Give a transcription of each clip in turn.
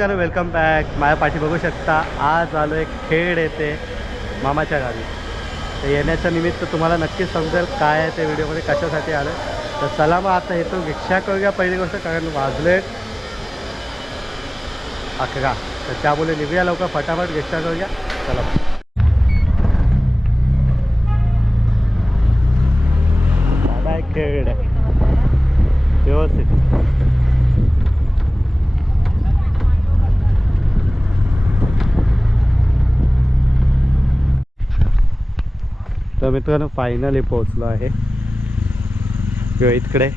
तर welcome back माझ्या पाठी बघू शकता आज आलो एक खेड येते मामाच्या गावी. तर येण्याच्या निमित्त तुम्हाला नक्कीच समजेल काय आहे ते व्हिडिओमध्ये कशासाठी आलं तर चला मग आता येतो रिक्षा करूया पहिली गोष्ट कारण वाजले अकरा. तर त्यामुळे निघूया लवकर फटाफट रिक्षा करूया. चला दादा एक खेळ आहे व्यवस्थित. तर मित्रांनो फायनली पोहोचलो आहे. रोहितकडे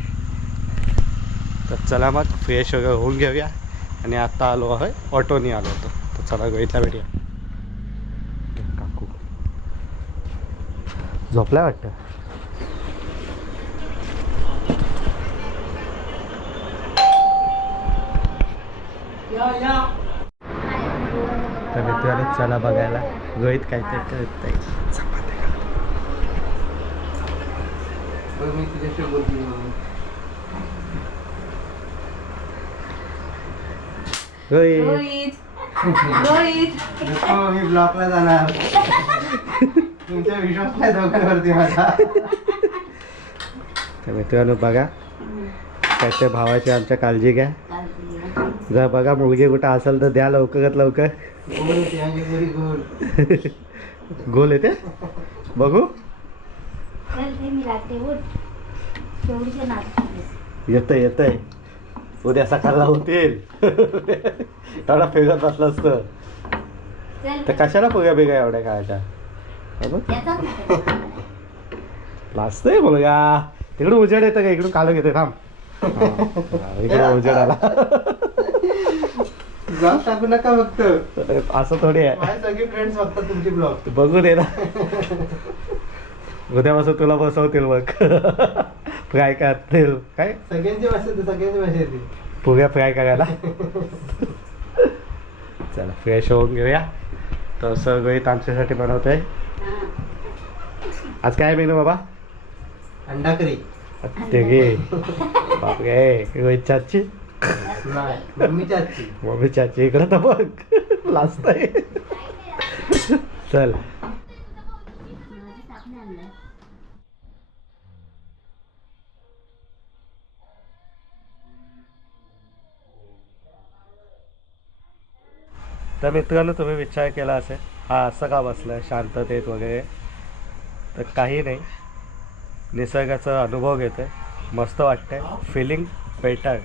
तर चला मग फ्रेश वगैरे होऊन घेऊया. आणि आता आलो आहे ऑटोनी आलो होतो. तर चला रोहितला भेटूया. काकू. झोपलाय वाटतं? तर मित्रांनो चला बघायला. रोहित काय ते करत मी तुझ्याशी बोलतो रोहित. रोहित. रोहित. नको मी ब्लॉकला जाणार. तुमच्या विश्वास नाही दोघांवरती माझा. तर मित्रांनो बघा. त्याच्या भावाची आमच्या काळजी घ्या. जर बघा मुलगी कुठं असेल तर द्या लवकरात लवकर. होती गोल येते बघू. चलते मी लागते उठ. तेवढीचे नाच येतंय येतंय. उद्या सकाळला होतील. एवढा फेगत बसलं असतं. चल. तर कशाला फुग्या बिग्या एवढ्या खायच्या बघ. याचा लाजतंय मुलगा. तिकडून उजेड येतं का? इकडून कालं घेते थांब. हा, इकडे उजेड आला. ब्लॉग टाकू नका फक्त. असं थोडी आहे. माझे सगळे फ्रेंड्स बघतात तुमचे ब्लॉग बघू दे ना. उद्यापासून तुला बसवतील मग फ्राय करतील. काय? सगळ्यांचे भाषा सगळ्यांची भाषा येते फुग्या फ्राय करायला. चला फ्रेश होऊन घेऊया. तर सगळी आमच्यासाठी बनवतोय. आज काय मेनू बाबा? अंडा करी ते घे बापरे. रोहित चाची. मम्मी चाची इकडं तर बघ. लाजताय. चल. तर मित्रांनो तुम्ही विचार केला असेल हा असं का बसलं शांततेत वगैरे तर काही नाही. निसर्गाचा अनुभव घेते मस्त वाटतंय फिलिंग बेटर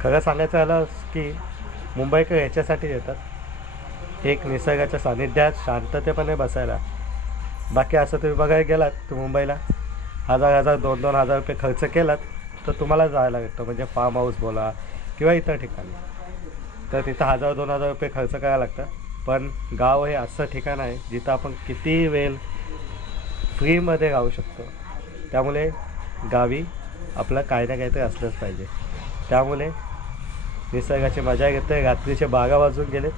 खरं सांगायचं झालं की मुंबईकर ह्याच्यासाठी येतात. एक निसर्गाच्या सानिध्यात शांततेपणे बसायला. बाकी असं तुम्ही बघायला गेलात तर मुंबईला हजार हजार दोन दोन हजार रुपये खर्च केलात तर तुम्हाला जायला भेटतो. म्हणजे फार्म हाऊस बोला किंवा इतर ठिकाणी. तर तिथं हजार दोन हजार रुपये खर्च करायला लागतं पण गाव हे असं ठिकाण आहे जिथं आपण किती वेळ फ्रीमध्ये राहू शकतो. त्यामुळे गावी आपलं काय ना काहीतरी असलंच पाहिजे. त्यामुळे निसर्गाची मजा घेतोय. रात्रीचे बारा वाजून गेले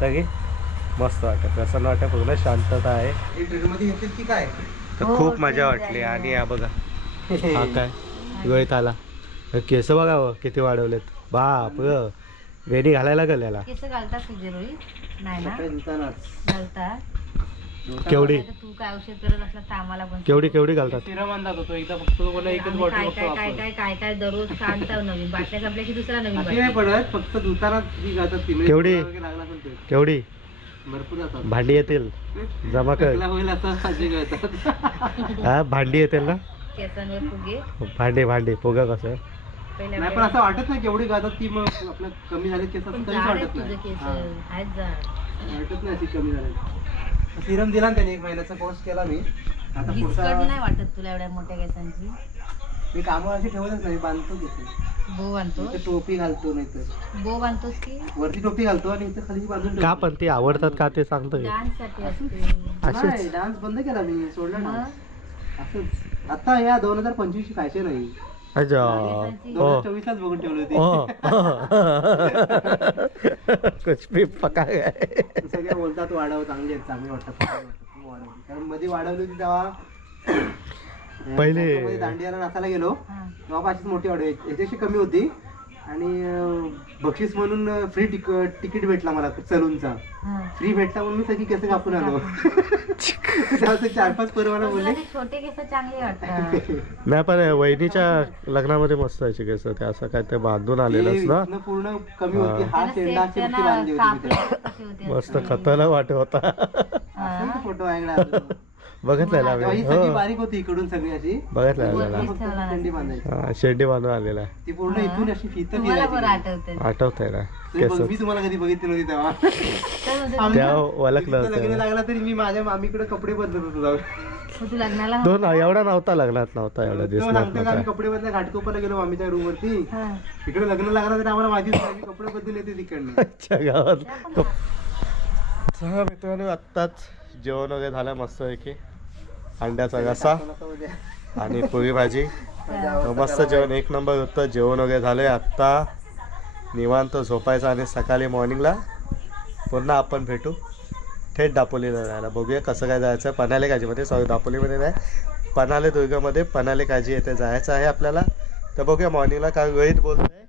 तरी मस्त वाटतं. प्रसन्न वाटतं. पूर्ण शांतता आहे. हे की काय तर हो, खूप मजा वाटली. आणि हा बघा. हा काय? रोहित आला. हे केस बघावं किती वाढवलेत. बाप वेडी घालायला गल्याला केस घालतात तुझे रोहित नाही ना? सकाळी धुतानाच. घालतात. केवढी? तू काय औषध करत असला तर आम्हाला पण केवढी केवढी घालतात? सिरम आणतात होतो. एकदा फक्त मला एकच आम्ही बॉटल काय बघतो काय काय आपण काय काय काय दररोज काढता नवीन. बाटल्या संपल्या की दुसरा नवीन अशी नाही. पडत फक्त धुताना जी जातात ती. म्हणजे केवढी? वगैरे लागला असेल ते. केवढी? भरपूर जातात. भांडी येतील. जमा कर. हा भांडी येतील ना? केसांवर फुगे. भांडी भांडी फुगा कसं? नाही पण असं वाटत नाही केवढी गातात ती मग आपल्या कमी झाली केस पण काहीच वाटत नाही. हा. वाटत नाही अशी कमी झाली. सिरम दिला ना त्याने एक महिन्याचा कोर्स केला मी. आता गिचकट पुढचा नाही वाटत तुला एवढ्या मोठ्या केसांची? मी कामावर अशी ठेवतच नाही बांधतो घेतो बो बांधतो इथे टोपी घालतो नाही तर. बो बांधतोस की? वरती टोपी घालतो आणि इथे खाली बांधून का पण ते आवडतात का ते सांगतो डान्ससाठी असते. डान्स बंद केला मी सोडला ना. मग? असंच. आता या दोन हजार पंचवीस ची फॅशन नाही. अच्छा. हो हजार चोवीस लाच बघून ठेवली होती. हो. कुछ भी पका गया है. सगळे बोलतात वाढव चांगली आहेत चांगली वाटतात. कारण मध्ये वाढवली होती तेव्हा. पहिले- दांडियाला नाचायला गेलो. तेव्हा पाचशे मोठी वाढव याच्याशी कमी होती. आणि बक्षीस म्हणून फ्री तिकीट भेटला मला सलूनचा. फ्री भेटला म्हणून मी सगळी केस कापून आलो. चार पाच पोरं मला तुला बोलले. छोटे केस चांगले वाटतात. नाही पण वहिनीच्या लग्नामध्ये मस्त व्हायचे केस. ते असं काय ते बांधून आलेलंच ना? इथनं पूर्ण कमी होती. हा. शेंडा बांधली मी मस्त असे. खतरनाक वाटत होता. फोटो आहे बघितलेला तेव्हा ही मी हो. बारीक होती इकडून सगळी अशी. बांधायची. हा शेंडी बांधून आलेला. ती पूर्ण इथून अशी तुम्हाला बरं फिरायची आठवते आहे ना केस. मी तुम्हाला कधी बघितली नव्हती तेव्हा. त्या ओळखलं तिथं लग्न होतं लागला तरी मी माझ्या मामीकडे कपडे बदलत होतो. जाऊन मग तू लग्नाला दोन एवढा नव्हता लग्नात नव्हता एवढा तेव्हा दिसणार सांगतो का आम्ही नव्हता कपडे बदला घाटकोपरला गेलो मामीच्या रूम वरती हा. इकडे लग्न लागला तरी आम्हाला माहितीच नाही मी कपडे बदलून येते तिकडनं. आजच्या गावात चला मित्रांनो आत्ताच जेवण वगैरे झालं मस्त पैकी अंड्याचा उद्या. आणि पोळी भाजी. मस्त जेवण एक नंबर होतं जेवण वगैरे झालंय. आत्ता निवांत झोपायचं आणि सकाळी मॉर्निंगला पुन्हा आपण भेटू. थेट दापोलीला जायला. बघूया कसं काय जायचं. पनाले काजीमध्ये सॉरी दापोलीमध्ये नाही. पनाले दुर्गामध्ये पनाले काजी येथे जायचं आहे आपल्याला. तर बघूया मॉर्निंगला काय रोहित बोलतोय.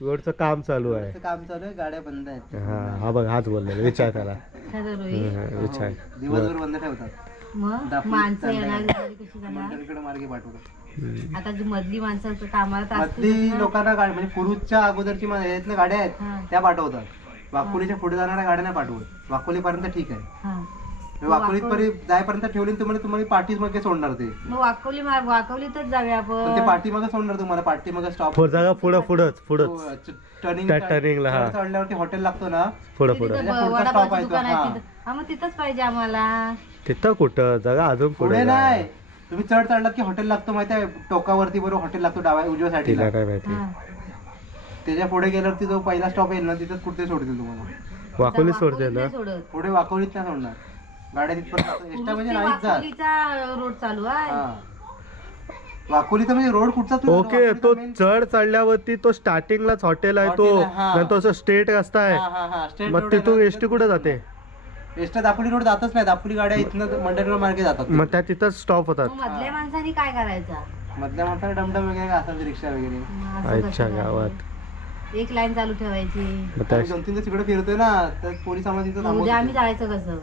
रोडचं काम चालू आहे. काम चालू आहे. गाड्या बंद आहेत. हा हा बघ हाच बोललेला. विचार त्याला विचार. दिवसभर बंद ठेवतात. मग दाखवून माणसं चाललंय. येणार घरी कशी जाणार मंडळीकडे मार्गे पाठवतात हम्म. आता जी मधली माणसं असतात कामाला तर मधली असतीलच ना. लोकांना गाडी म्हणजे पुरुषच्या अगोदरची मा- यातल्या गाड्या हा. आहेत त्या पाठवतात. वाकोलीच्या पुढे जाणाऱ्या गाड्या नाही पाठवत. वाकोलीपर्यंत ठीक आहे. हा. वाकोलीत पर्यंत जायपर्यंत ठेवली तुम्हाला तुम्हाला पाठीच मग सोडणार ते. मग वाकवली मा- वाकवलीतच जाऊया पण ते आपण पाठी मग सोडणार तुम्हाला. पाठी मग स्टॉप पुढं जागा पुढं पुढंच पुढंच. टर्निंग त्या turning ला, हा. चढल्यावरती हॉटेल लागतो ना. पुढं तिथं पुढं. त्याच्या पुढचा stop वडापावचं आहे तो, दुकान आहे हा. तिथं. हा मग तिथंच पाहिजे आम्हाला. तिथं कुठं? जागा अजून पुढे पुढे नाही. तुम्ही चढ चढलात की हॉटेल लागतो माहिती आहे? टोकावरती बरोबर हॉटेल लागतो डाव्या उजव्या तिला साईडला नाही माहिती. हा. त्याच्या पुढे गेल्यावरती जो पहिला स्टॉप येईल ना तिथं कुठे सोडतील तुम्हाला. वाकोली सोडते ना? नाही सोडत. पुढे वाकवलीत नाही सोडणार. गाड्या तिथपर्यंत एक्स्ट्रा म्हणजे नुसती नाहीच जात. वाकवलीचा रोड चालू आहे. हा. वाकोलीचा म्हणजे रोड कुठचा? ओके तो main- चढ चढल्यावरती तो स्टार्टिंगलाच हॉटेल आहे तो. आहे, हा. नंतर तो स्ट्रेट रस्ता हा, आहे हा, हा. मग आहे तिथून ना, एसटी कुठे जाते? एक्स्ट्रा दापोली रोड जातच नाही. दापोली गाड्या इथनं मंडळगड मार्गे जातात. मग त्या तिथंच स्टॉप होतात. मग मधल्या माणसाने काय करायचं? मधल्या माणसाला डमडम वगैरे काय असेल रिक्षा वगैरे. असं करायचं? गावात. एक लाईन चालू ठेवायची. मग त्या आम्ही दोन तीन दिवस तिकडे फिरतोय ना तर पोलीस आम्हाला तिथं उद्या आम्ही. जायचं कसं?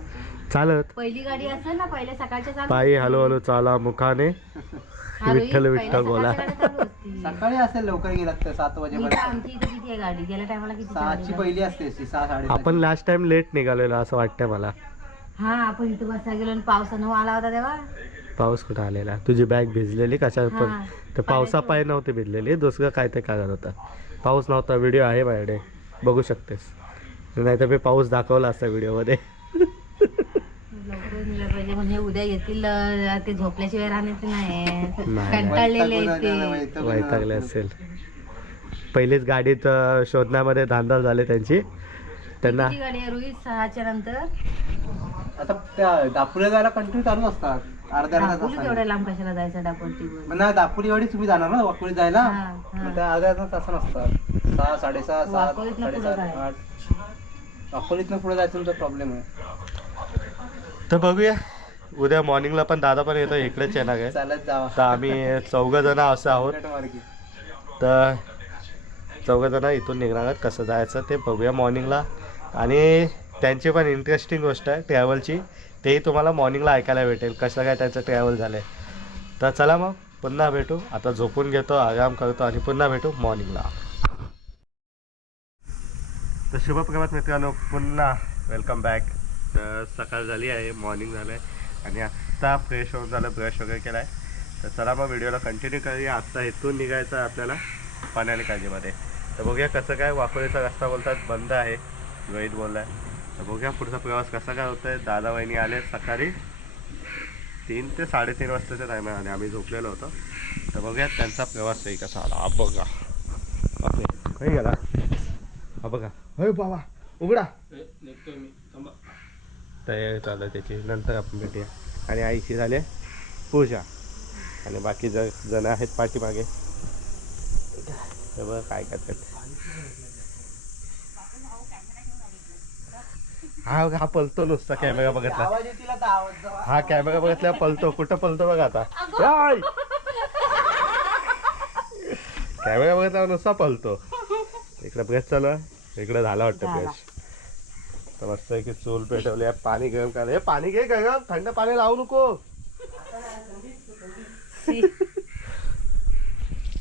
चालत. पहिली गाडी असेल ना पहिल्या सकाळच्या चालू. पायी हळूहळू चाला मुखाने. विठ्ठल विठ्ठल बोला. सकाळी असेल लवकर गेलात तर सात वाजेपर्यंत. आमची इथे किती आहे गाडी? गेल्या टायमाला किती सहाची पहिली असते अशी, सहा साडे आपण लास्ट टाइम लेट निघालेलो असं वाटतंय मला. हा आपण इथं गेलो आणि पावसानं आला होता तेव्हा? पाऊस कुठं आलेला? तुझी बॅग भिजलेली कशा पण? हा. तर पावसा पाय नव्हती भिजलेली दुसरं काय ते कागद होता. पाऊस नव्हता व्हिडिओ आहे माझ्याकडे. बघू शकतेस. नाहीतर मी पाऊस दाखवला असता व्हिडिओमध्ये म्हणजे उद्या येतील ते झोपल्याशिवाय राहण्याचे नाही. नाही. कंटाळलेले येते वैतागून वैतागले. असेल. पहिलीच गाडीत अं, शोधण्यामध्ये धांदल झाले त्यांची. त्यांना किती गाडी आहे रोहित? सहाच्या नंतर? आता त्या दापोलीला जायला कंटिन्यू चालू असतात. अर्ध्या अर्ध्या दापोली तासाने तेवढ्या लांब कशाला जायचं मग दापोली गाडी तुम्ही जाणार ना वाकोली जायला? हा, हा. मग त्या अर्ध्या अर्ध्या तासानं असतात सहा साडेसहा सात वाकोलीतनं पुढं साडेसात काय? आठ. वाकोलीतनं पुढे जायचं तुमचा प्रॉब्लेम आहे. तर बघूया. उद्या मॉर्निंगला पण दादा पण येतो इकडेच येणार आहे तर आम्ही चौघ जण असं आहोत. तर चौघ जण इथून निघणार आहोत कसं जायचं ते बघूया मॉर्निंगला. आणि त्यांची पण इंटरेस्टिंग गोष्ट आहे ट्रॅव्हलची तेही तुम्हाला मॉर्निंगला ऐकायला भेटेल कसं काय त्यांचं ट्रॅव्हल झालं आहे तर चला मग पुन्हा भेटू. आता झोपून घेतो आराम करतो आणि पुन्हा भेटू मॉर्निंगला. तर शुभप्रभात मित्रांनो पुन्हा वेलकम बॅक तर सकाळ झाली आहे मॉर्निंग झालं आहे आणि आत्ता फ्रेश होऊन झालं ब्रश वगैरे केला आहे तर चला मग व्हिडिओला कंटिन्यू करूया. आत्ता इथून निघायचं आहे आपल्याला पाण्याने काळजीमध्ये तर बघूया कसं काय वाकोलीचा रस्ता बोलतात बंद आहे. रोहित बोललाय. तर बघूया पुढचा प्रवास कसा काय होतोय. दादा वहिनी आले सकाळी तीन ते साडेतीन वाजताच्या टायमा आले आम्ही झोपलेलो होतो. तर बघूया त्यांचा प्रवासही कसा आला. हा बघा. बापरे. काही गेला. हा बघा. होय बाबा. उघडा. तयारी चालू आहे त्याची. नंतर आपण भेटूया. आणि आईची झाली पूजा. आणि बाकी ज जण आहेत पाठीमागे. बघ काय करतात. हा हा पलतो नुसता कॅमेरा बघितला. हा कॅमेरा बघितला पलतो. कुठं पलतो बघा आता! कॅमेरा बघितला नुसता पलतो. इकडे ब्रश चालू आहे इकडे झाला वाटतं. ब्रश तर मस्त आहे की चूल पेटवली आहे पाणी गरम करायला हे पाणी घे गरम थंड पाणी लावू नको.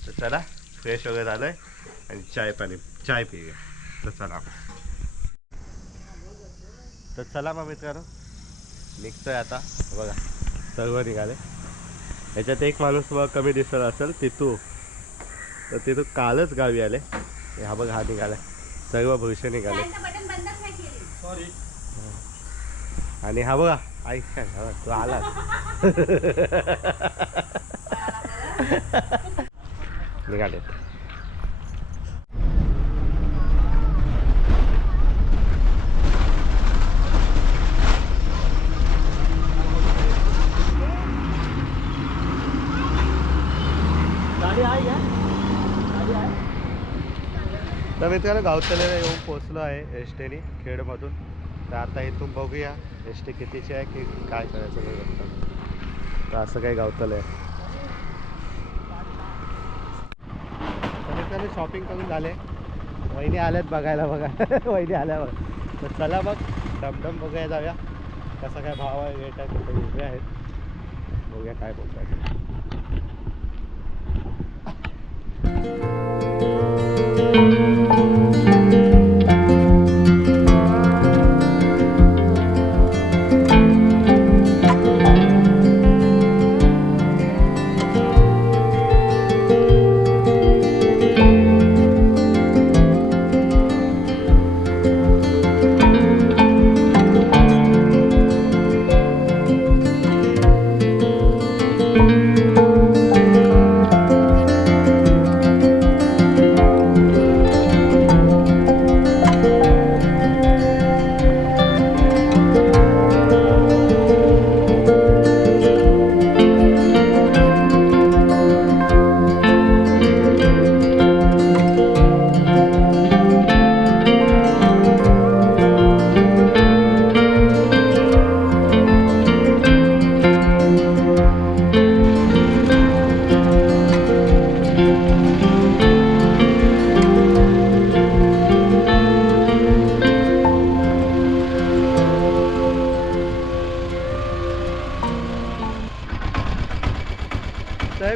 तर चला फ्रेश वगैरे झालंय आणि चाय पाणी चाय पिऊया. तर चला तर चला मग मित्रांनो निघतोय आता. बघा सर्व निघाले. ह्याच्यात एक माणूस बघ कमी दिसत असेल तिथू तर तिथू कालच गावी आले. हा बघ हा निघालाय. सर्व भविष्य निघाले. आणि हा बघा ऐक तू आला निघाले तर मित्रांनो गावतलेला येऊन पोचलो आहे एस टीने खेडमधून. तर आता इथून बघूया एस टी कितीची आहे की काय करायचं तर असं काही गावतलं आहे. तर मित्रांनो शॉपिंग करून झाले. वहिनी आल्यात बघायला बघा. वहिनी आल्या तर चला मग डमडम बघूया जाऊया. कसा काय भाव आहे रेट आहे कुठे उभे आहेत. बघूया काय बोलतात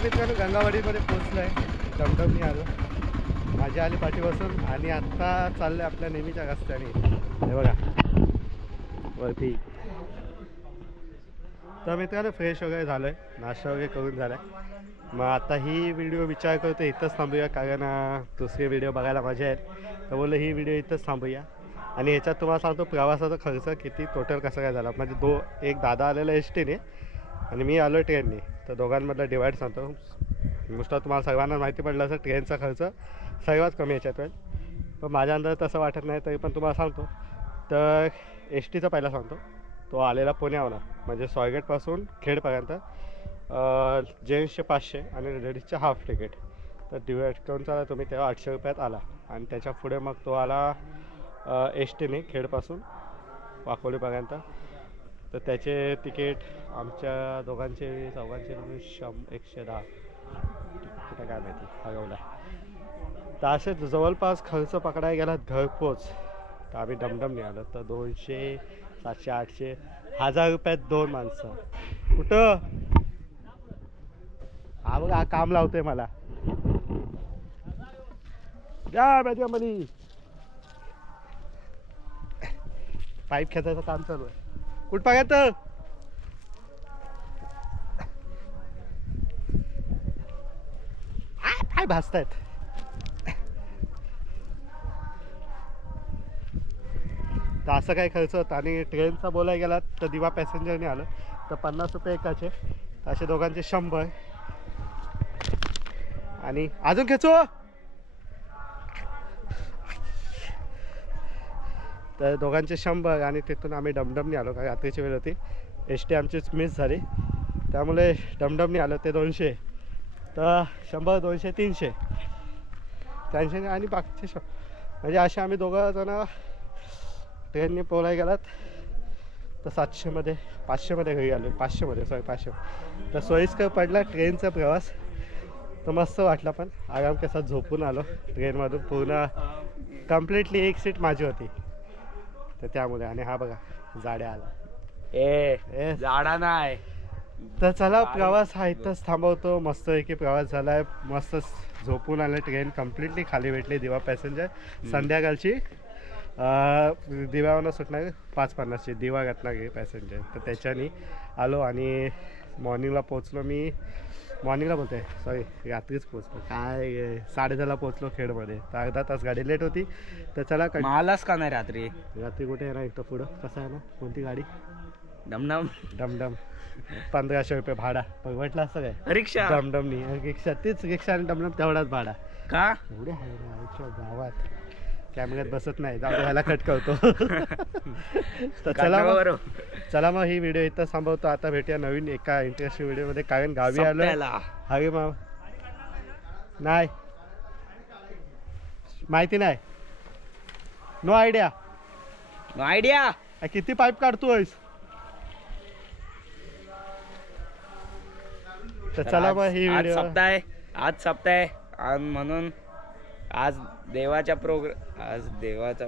मित्रांनो गंगावाडीमध्ये पोचलो आहे दमदमनी आलो. माझी आली पाठीपासून आणि आत्ता चाललं आपल्या नेहमीच्या रस्त्याने. हे बघा. वरती. तर मित्रांनो फ्रेश वगैरे झालं आहे नाश्ता वगैरे करून झाला आहे मग आता ही व्हिडिओ विचार करतो इथंच थांबूया. कारण दुसरे व्हिडिओ बघायला मजा आहेत तर बोललं ही व्हिडिओ इथंच थांबूया. आणि ह्याच्यात तुम्हाला सांगतो प्रवासाचा खर्च किती टोटल कसा काय झाला? म्हणजे दो एक दादा आलेला एस टीने आणि मी आलो ट्रेनने. तर दोघांमधला डिवाईड सांगतो. नुसतं तुम्हाला सर्वांना माहिती पडलं असं ट्रेनचा खर्च सर्वात कमी याच्यात होईल. पण माझ्या अंदाज तसं वाटत नाही तरी पण तुम्हाला सांगतो. तर एस टीचा पहिला सांगतो. तो आलेला पुण्यावला म्हणजे सॉयगेटपासून खेडपर्यंत जेंट्सचे पाचशे आणि लेडीजचे हाफ तिकीट. तर डिवाईड करून चाला तुम्ही तेव्हा आठशे रुपयात आला. आणि त्याच्या पुढे मग तो आला एस टीने खेडपासून वाकोलीपर्यंत तर त्याचे तिकीट आमच्या दोघांचे चौघांचे मिळून शं एकशे दहा. कुठं काय माहिती? हगवला तर असे जवळपास खर्च पकडायला गेला घरपोच. तर आम्ही डमडम निघालो. आलो तर दोनशे सातशे आठशे हजार रुपयात दोन माणसं. कुठं? हा बघा हा काम लावते मला. या मॅडमनी पाईप खेचायचं काम चालू आहे. कुठ पाहत काय भासतायत? तर असं काय खर्च होतं आणि ट्रेनचा बोलायला गेला तर दिवा पॅसेंजरने आलं. तर पन्नास रुपये एकाचे. असे दोघांचे शंभर. आणि अजून खेचो? तर दोघांचे शंभर आणि तिथून आम्ही डमडमने आलो का रात्रीची वेळ होती. एस टी आमचीच मिस झाली. त्यामुळे डमडमने आलो ते दोनशे. तर शंभर दोनशे तीनशे. तीनशे आणि बाकीचे श म्हणजे असे आम्ही दोघं जण ट्रेनने पोलाय गेलात. तर सातशेमध्ये पाचशेमध्ये घरी आलो. पाचशेमध्ये सॉरी पाचशे. तर सोयीस्कर पडला ट्रेनचा प्रवास. तर मस्त वाटलं पण. आराम कसा झोपून आलो. ट्रेनमधून पूर्ण कम्प्लिटली एक सीट माझी होती. तर त्यामुळे आणि हा बघा जाड्या आला. ए ए. झाडा नाही. तर चला प्रवास हा इथंच थांबवतो. मस्त की प्रवास झालाय. मस्त झोपून आलं ट्रेन. कम्प्लिटली खाली भेटली दिवा पॅसेंजर. संध्याकाळची दिव्यावरनं सुटणार पाच पन्नासची. दिवा रत्नागिरी पॅसेंजर. तर त्याच्यानी आलो आणि मॉर्निंगला पोचलो मी. मॉर्निंगला बोलतोय. सॉरी रात्रीच पोचलो काय साडेदहाला पोचलो खेडमध्ये. तर अर्धा तास गाडी लेट होती. तर चला मालाच का नाही रात्री? रात्री कुठे येणार इथं पुढं. कसं आहे ना कोणती गाडी? दमदम डमडम. पंधराशे रुपये भाडा. परवडला असं काय? रिक्षा. डमडमनी रिक्षा तीच रिक्षा आणि डमडम तेवढाच भाडा. का? एवढे आहे गावात. कॅमेऱ्यात बसत नाही जाऊ ह्याला कट करतो. तर चला मग. चला मग ही व्हिडिओ इथं थांबवतो. आता भेटूया नवीन एका इंटरेस्टिंग व्हिडिओमध्ये कारण गावी आलो हरे माव नाही. माहिती नाही. नो आयडिया आयडिया किती पाईप काढतोयस? तर चला मग ही आज व्हिडिओ सप्ताह आज सप्ताह आहे. आणि म्हणून आज देवाच्या प्रोग्राम आज देवाचा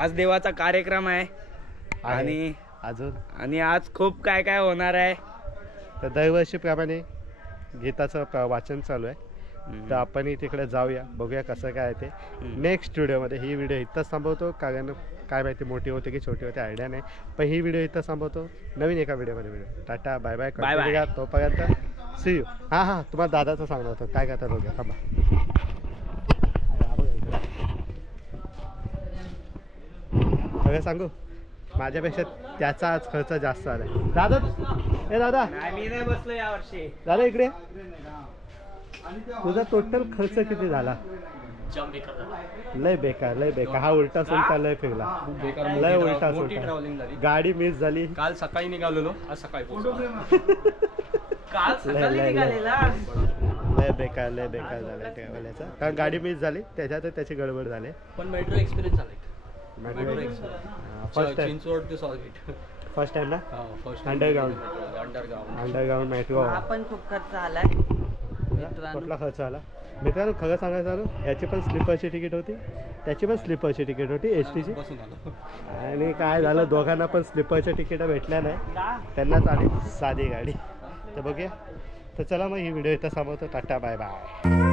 आज देवाचा कार्यक्रम आहे. आणि अजून? आणि आज खूप काय काय होणार आहे. तर दरवर्षीप्रमाणे गीताचं प- वाचन चालू आहे. तर आपणही तिकडे जाऊया बघूया कसं काय आहे ते. हम्म. नेक्स्ट व्हिडिओमध्ये ही व्हिडिओ इथंच थांबवतो कारण काय माहिती मोठी होते की छोटी होते आयडिया नाही. पण ही व्हिडिओ इथं थांबवतो. नवीन एका व्हिडिओमध्ये video tata bye bye Bye bye. तोपर्यंत सी यू हां हां तुम्हाला दादाचं सांगणार होतं. काय करता बघूया थांबा. सगळं सांगू? माझ्यापेक्षा त्याचा आज खर्च जास्त आलाय. दादा ए दादा. नाही मी नाही बसलो या वर्षी. दादा इकडे. तुझा टोटल खर्च किती झाला? लय बेकार लय बेकार. हा उलटा सुलटा लय फिरला लय उलटा सुलटा. गाडी मिस झाली. काल सकाळी निघालेलो आज सकाळी लय, सकाळी लय, लय. निघालेला. लय बेकार लय बेकार झालं ट्रॅव्हलचा कारण गाडी मिस झाली त्याच्यात त्याची गडबड झाली. पण मेट्रो एक्सपिरियन्स झाला metro experience first time Chinchwad ते सॉलगेट फर्स्ट टाइम ना first Underground. Underground underground metro हा पण खूप खर्च आलाय. मित्रांनो. कुठला खर्च आला? मित्रांनो खरं सांगायचं झालं ह्याची पण स्लीपरची तिकीट होती. त्याची पण स्लीपरची तिकीट होती एस टीची बसून आलो. आणि काय झालं दोघांना पण स्लीपरच्या तिकीट भेटल्या नाही. त्यांनाच आली साधी गाडी. तर बघूया. तर चला मग ही व्हिडिओ इथं थांबवतो. Tata bye bye.